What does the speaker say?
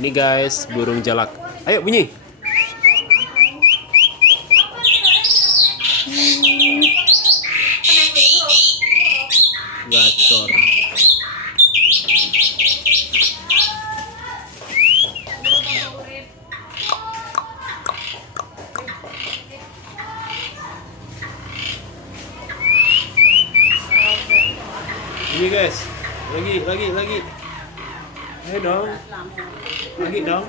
Ini guys, burung jalak. Ayo bunyi. Gacor. Ini guys, lagi. Ayo dong. Lagi dong.